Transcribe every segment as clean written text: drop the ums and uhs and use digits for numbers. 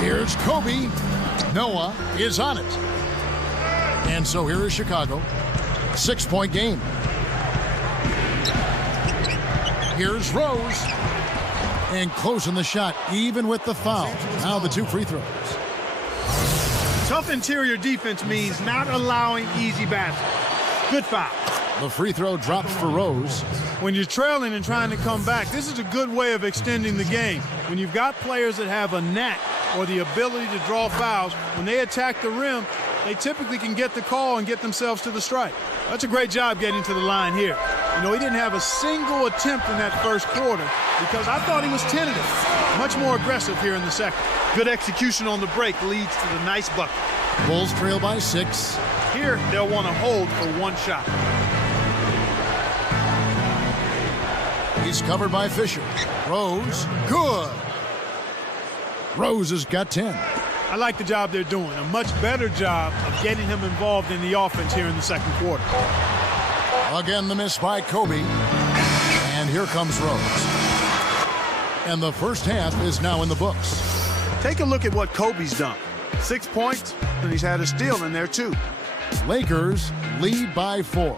Here's Kobe. Noah is on it. And so here is Chicago. 6-point game. Here's Rose. And closing the shot, even with the foul. Now the 2 free throws. Tough interior defense means not allowing easy baskets. Good foul. The free throw dropped for Rose. When you're trailing and trying to come back, this is a good way of extending the game. When you've got players that have a knack or the ability to draw fouls, when they attack the rim, they typically can get the call and get themselves to the strike. That's a great job getting to the line here. You know, he didn't have a single attempt in that first quarter because I thought he was tentative. Much more aggressive here in the second. Good execution on the break leads to the nice bucket. Bulls trail by 6. Here, they'll want to hold for 1 shot. He's covered by Fisher. Rose, good. Rose has got 10. I like the job they're doing. A much better job of getting him involved in the offense here in the second quarter. Again, the miss by Kobe. And here comes Rose. And the first half is now in the books. Take a look at what Kobe's done. 6 points, and he's had a steal in there, too. Lakers lead by 4.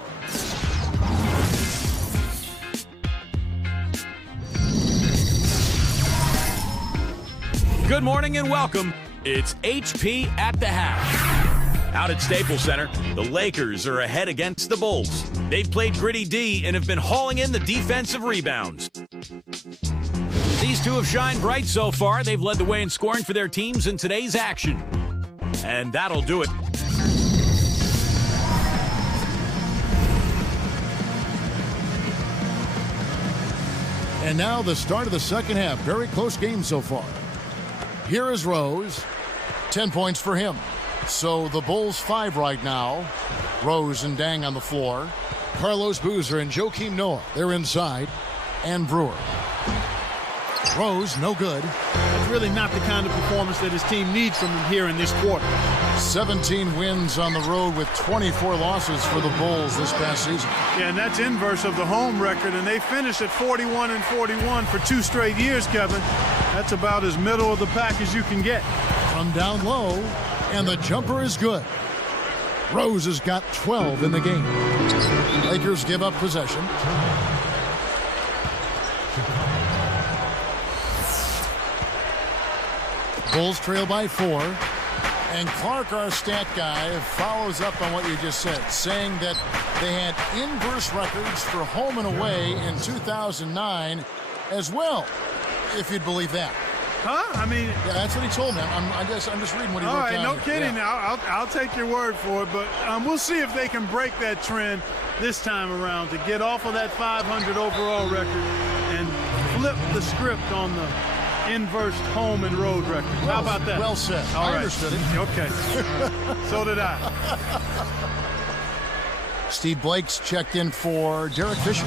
Good morning and welcome. It's HP at the half. Out at Staples Center, the Lakers are ahead against the Bulls. They've played gritty D and have been hauling in the defensive rebounds. These two have shined bright so far. They've led the way in scoring for their teams in today's action. And that'll do it. And now the start of the second half. Very close game so far. Here is Rose. 10 points for him. So the Bulls 5 right now. Rose and Dang on the floor. Carlos Boozer and Joakim Noah, they're inside. And Brewer. Rose, no good. That's really not the kind of performance that his team needs from him here in this quarter. 17 wins on the road with 24 losses for the Bulls this past season. Yeah, and that's inverse of the home record, and they finished at 41-41 for 2 straight years, Kevin. That's about as middle of the pack as you can get. From down low, and the jumper is good. Rose has got 12 in the game. Lakers give up possession. Bulls trail by 4. And Clark, our stat guy, follows up on what you just said, saying that they had inverse records for home and away in 2009 as well, if you'd believe that. Huh? I mean... Yeah, that's what he told me. I'm just reading what he wrote down. All right, no here. kidding. Yeah. I'll take your word for it, but we'll see if they can break that trend this time around to get off of that 500 overall record and flip the script on the inverse home and road record. How about that? Well said. All I right. understood it. Okay. So did I. Steve Blake's checked in for Derek Fisher.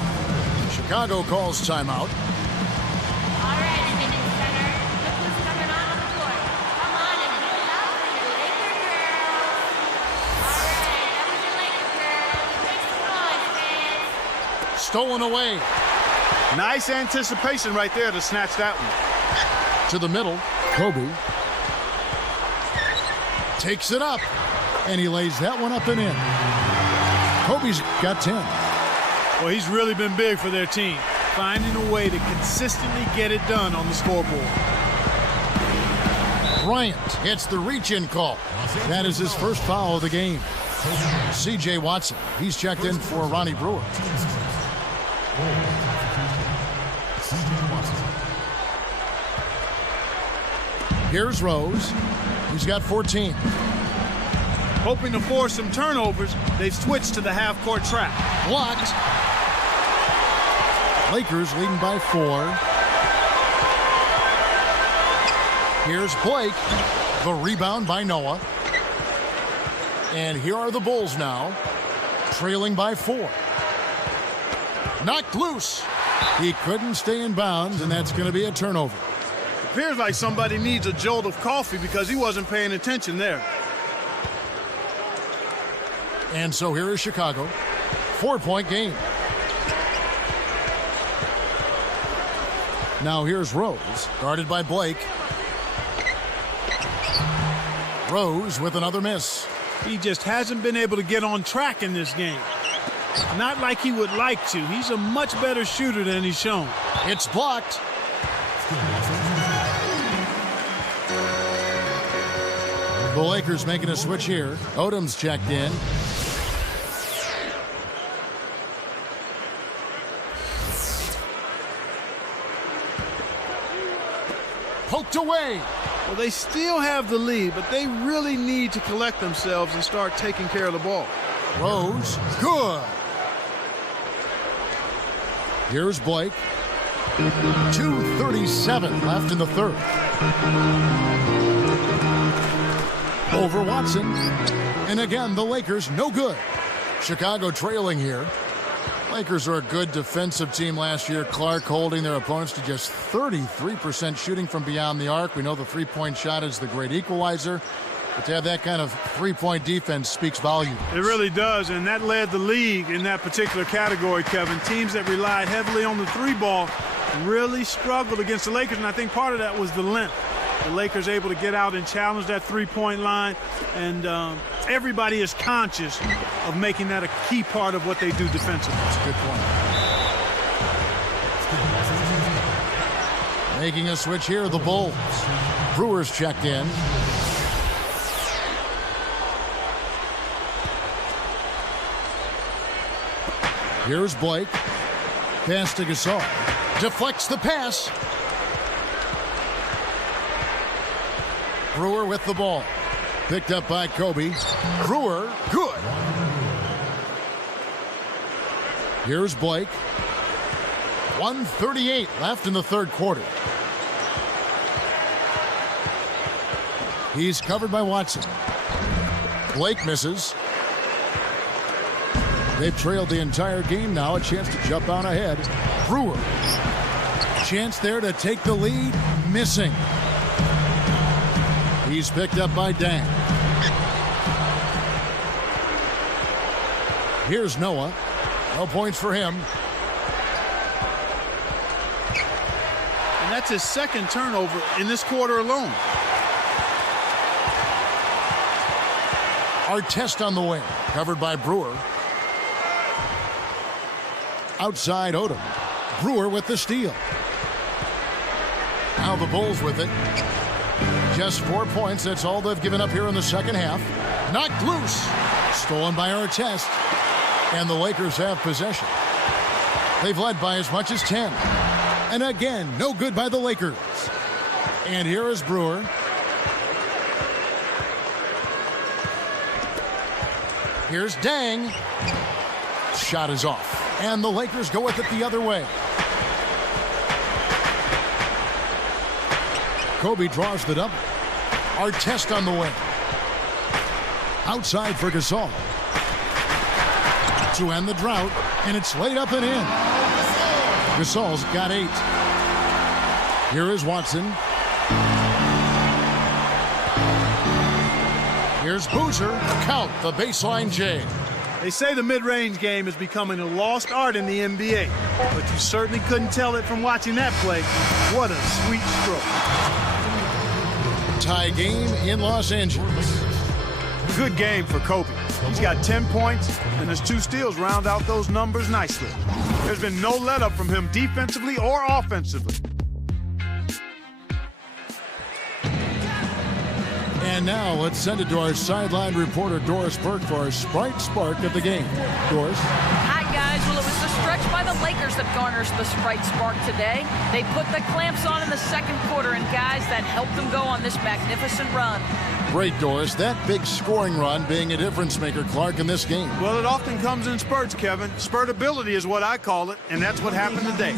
Chicago calls timeout. All right, Independence Center. Look who's coming on the court. Come on and heal up for your Laker girls. All right, that was your Laker girls. Make some noise, fans. Stolen away. Nice anticipation right there to snatch that one. To the middle. Kobe takes it up. And he lays that one up and in. Kobe's got 10. Well, he's really been big for their team, finding a way to consistently get it done on the scoreboard. Bryant hits the reach-in call. That is his first foul of the game. C.J. Watson, he's checked in for Ronnie Brewer. Here's Rose. He's got 14. Hoping to force some turnovers, they've switched to the half-court trap. Blocked. Lakers leading by 4. Here's Blake. The rebound by Noah. And here are the Bulls now, trailing by 4. Knocked loose. He couldn't stay in bounds, and that's going to be a turnover. Appears like somebody needs a jolt of coffee because he wasn't paying attention there. And so here is Chicago. 4-point game. Now here's Rose, guarded by Blake. Rose with another miss. He just hasn't been able to get on track in this game. Not like he would like to. He's a much better shooter than he's shown. It's blocked. The Lakers making a switch here. Odom's checked in. Poked away. Well, they still have the lead, but they really need to collect themselves and start taking care of the ball. Rose, good. Here's Blake. 2:37 left in the third. Over Watson. And again, the Lakers no good. Chicago trailing here. Lakers are a good defensive team last year. Clark holding their opponents to just 33% shooting from beyond the arc. We know the three-point shot is the great equalizer. But to have that kind of three-point defense speaks volumes. It really does, and that led the league in that particular category, Kevin. Teams that relied heavily on the three ball really struggled against the Lakers, and I think part of that was the length. The Lakers able to get out and challenge that three-point line, and everybody is conscious of making that a key part of what they do defensively. That's a good point. Making a switch here, the Bulls. Brewers checked in. Here's Blake. Pass to Gasol. Deflects the pass. Brewer with the ball. Picked up by Kobe. Brewer, good. Here's Blake. 1:38 left in the third quarter. He's covered by Watson. Blake misses. They've trailed the entire game now. A chance to jump on ahead. Brewer. Chance there to take the lead. Missing. He's picked up by Dang. Here's Noah. No points for him. And that's his second turnover in this quarter alone. Artest on the wing. Covered by Brewer. Outside Odom. Brewer with the steal. Now the Bulls with it. Just 4 points. That's all they've given up here in the second half. Knocked loose. Stolen by Artest. And the Lakers have possession. They've led by as much as 10. And again, no good by the Lakers. And here is Brewer. Here's Dang. Shot is off. And the Lakers go with it the other way. Kobe draws the double. Artest on the wing. Outside for Gasol. To end the drought, and it's laid up and in. Gasol's got 8. Here is Watson. Here's Boozer. Count the baseline J. They say the mid-range game is becoming a lost art in the NBA, but you certainly couldn't tell it from watching that play. What a sweet stroke. Tie game in Los Angeles. Good game for Kobe. He's got 10 points, and his 2 steals round out those numbers nicely. There's been no let up from him defensively or offensively. And now let's send it to our sideline reporter, Doris Burke, for our Sprite Spark of the game. Doris? Hi, guys. Well, it was the stretch by the Lakers that garners the Sprite Spark today. They put the clamps on in the second quarter, and, guys, that helped them go on this magnificent run. Great, Doris. That big scoring run being a difference maker, Clark, in this game. Well, it often comes in spurts, Kevin. Spurtability is what I call it, and that's what happened today.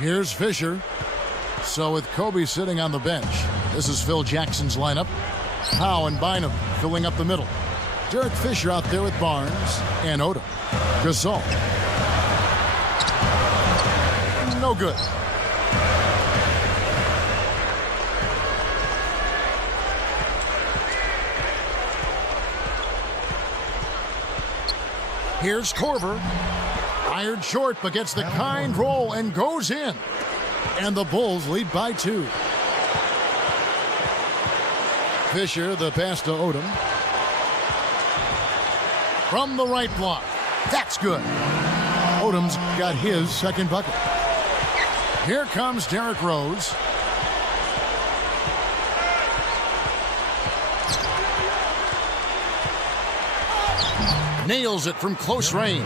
Here's Fisher. So with Kobe sitting on the bench, this is Phil Jackson's lineup. Howe and Bynum filling up the middle. Derek Fisher out there with Barnes and Odom. Gasol. No good. Here's Korver. Fired short, but gets the kind roll and goes in. And the Bulls lead by 2. Fisher, the pass to Odom. From the right block. That's good. Odom's got his second bucket. Here comes Derrick Rose. Nails it from close range.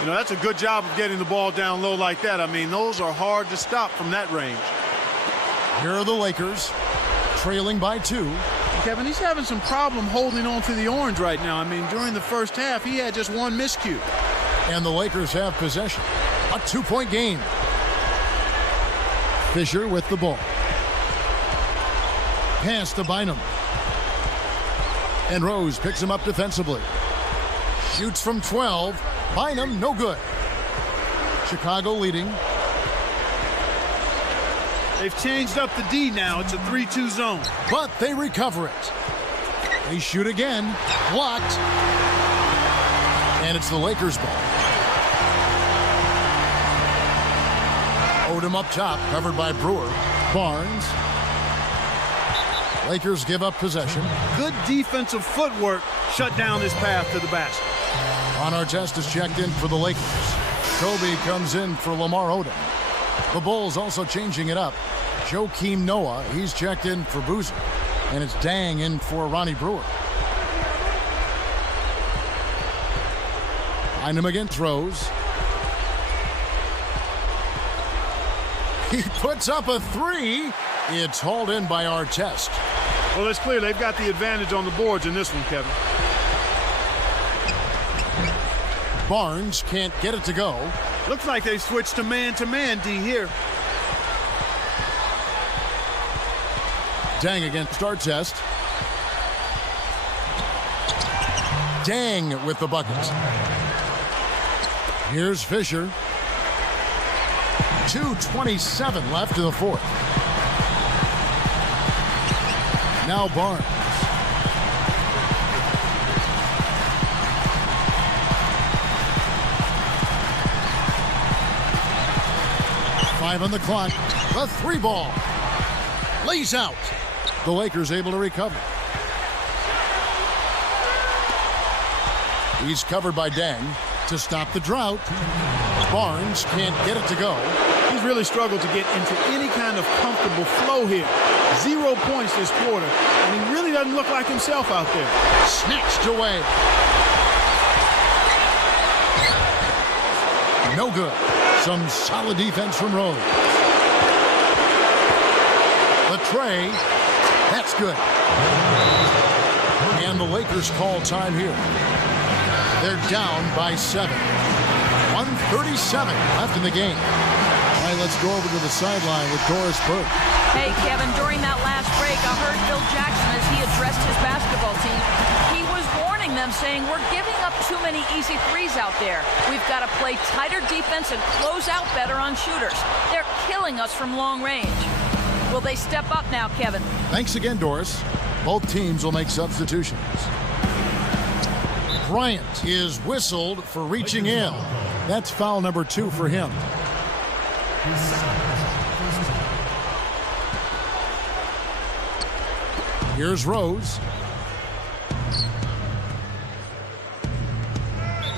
You know, that's a good job of getting the ball down low like that. I mean, those are hard to stop from that range. Here are the Lakers, trailing by 2. Kevin, he's having some problem holding on to the orange right now. I mean, during the first half, he had just one miscue. And the Lakers have possession. A 2-point game. Fisher with the ball. Pass to Bynum. And Rose picks him up defensively. Shoots from 12. Bynum, no good. Chicago leading. They've changed up the D now. It's a 3-2 zone. But they recover it. They shoot again. Blocked. And it's the Lakers' ball. Odom up top, covered by Brewer. Barnes. Lakers give up possession. Good defensive footwork shut down his path to the basket. Ron Artest is checked in for the Lakers. Kobe comes in for Lamar Odom. The Bulls also changing it up. Joakim Noah, he's checked in for Boozer. And it's Dang in for Ronnie Brewer. Behind him against Rose. He puts up a 3. It's hauled in by Artest. Well, it's clear they've got the advantage on the boards in this one, Kevin. Barnes can't get it to go. Looks like they switched to man-to-man D here. Dang against Artest. Dang with the bucket. Here's Fisher. 2:27 left in the fourth. Now Barnes. Five on the clock. The 3 ball. Lays out. The Lakers able to recover. He's covered by Dang to stop the drought. Barnes can't get it to go. He's really struggled to get into any kind of comfortable flow here. 0 points this quarter, and he really doesn't look like himself out there. Snatched away. No good. Some solid defense from Rose. The tray. That's good. And the Lakers call time here. They're down by 7. 1:37 left in the game. All right, let's go over to the sideline with Doris Burke. Hey, Kevin, during that last break, I heard Phil Jackson as he addressed his basketball team. He was warning them, saying, we're giving up too many easy threes out there. We've got to play tighter defense and close out better on shooters. They're killing us from long range. Will they step up now, Kevin? Thanks again, Doris. Both teams will make substitutions. Bryant is whistled for reaching in. That's foul number 2 for him. Here's Rose.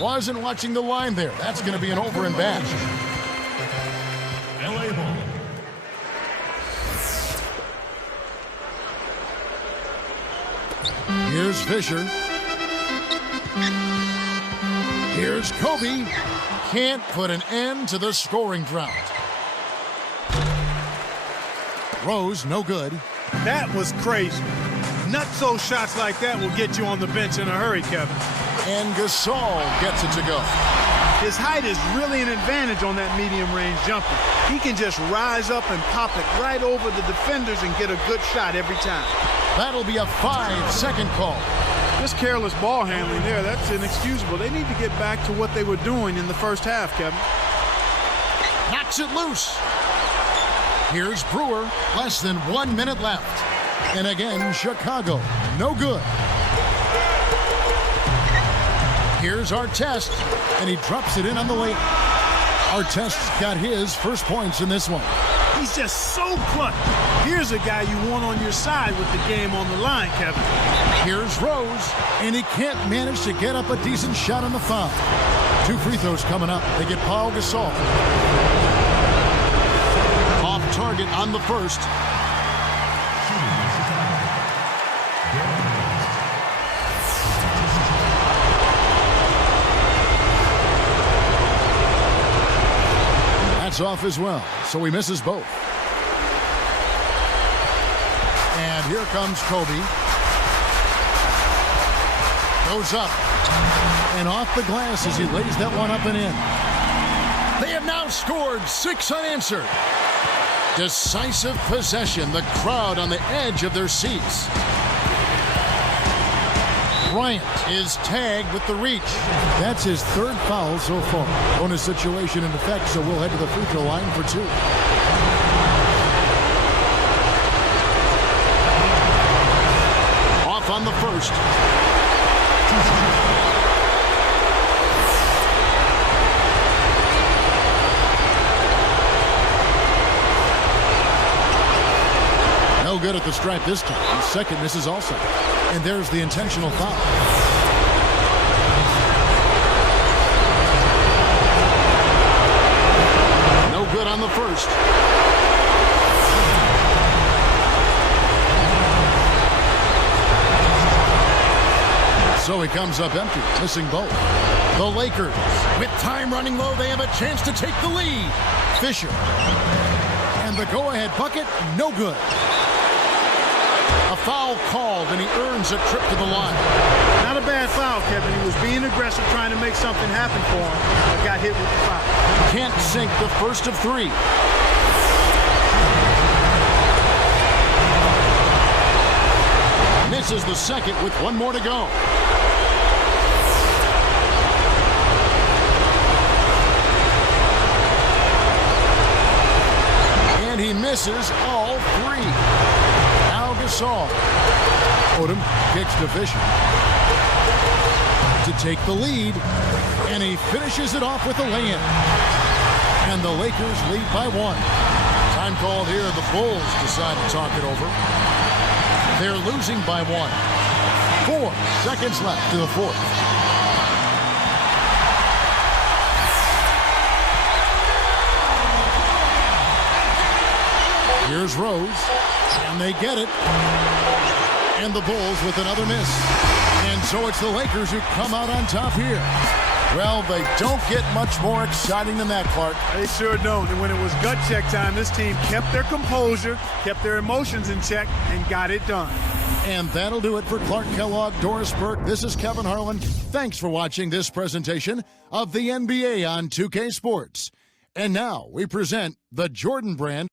Wasn't watching the line there. That's going to be an over and back. LA ball. Here's Fisher. Here's Kobe. Can't put an end to the scoring drought. Rose, no good. That was crazy. Nutso shots like that will get you on the bench in a hurry, Kevin. And Gasol gets it to go. His height is really an advantage on that medium-range jumper. He can just rise up and pop it right over the defenders and get a good shot every time. That'll be a 5-second call. This careless ball handling there, that's inexcusable. They need to get back to what they were doing in the first half, Kevin. Knocks it loose. Here's Brewer. Less than 1 minute left. And again, Chicago. No good. Here's Artest, and he drops it in on the lane. Artest's got his first points in this one. He's just so clutch. Here's a guy you want on your side with the game on the line, Kevin. Here's Rose, and he can't manage to get up a decent shot on the foul. 2 free throws coming up. They get Pau Gasol. Off target on the first. That's off as well, so he misses both. And here comes Kobe. Goes up. And off the glass as he lays that one up and in. They have now scored 6 unanswered. Decisive possession. The crowd on the edge of their seats. Bryant is tagged with the reach. That's his 3rd foul so far. Bonus situation in effect, so we'll head to the free throw line for 2. Off on the first. No good at the stripe this time. His second misses also. And there's the intentional foul. No good on the first. So he comes up empty, missing both. The Lakers, with time running low, they have a chance to take the lead. Fisher. And the go-ahead bucket, no good. A foul called, and he earns a trip to the line. Not a bad foul, Kevin. He was being aggressive, trying to make something happen for him, but got hit with the foul. Can't sink the first of 3. Misses the second with 1 more to go. And he misses all 3. Pau Gasol. Odom kicks to Fisher to take the lead, and he finishes it off with a lay-in. And the Lakers lead by 1. Time called here. The Bulls decide to talk it over. They're losing by 1. 4 seconds left to the 4th. Here's Rose, and they get it. And the Bulls with another miss. And so it's the Lakers who come out on top here. Well, they don't get much more exciting than that, Clark. They sure don't. And when it was gut check time, this team kept their composure, kept their emotions in check, and got it done. And that'll do it for Clark Kellogg, Doris Burke. This is Kevin Harlan. Thanks for watching this presentation of the NBA on 2K Sports. And now we present the Jordan Brand.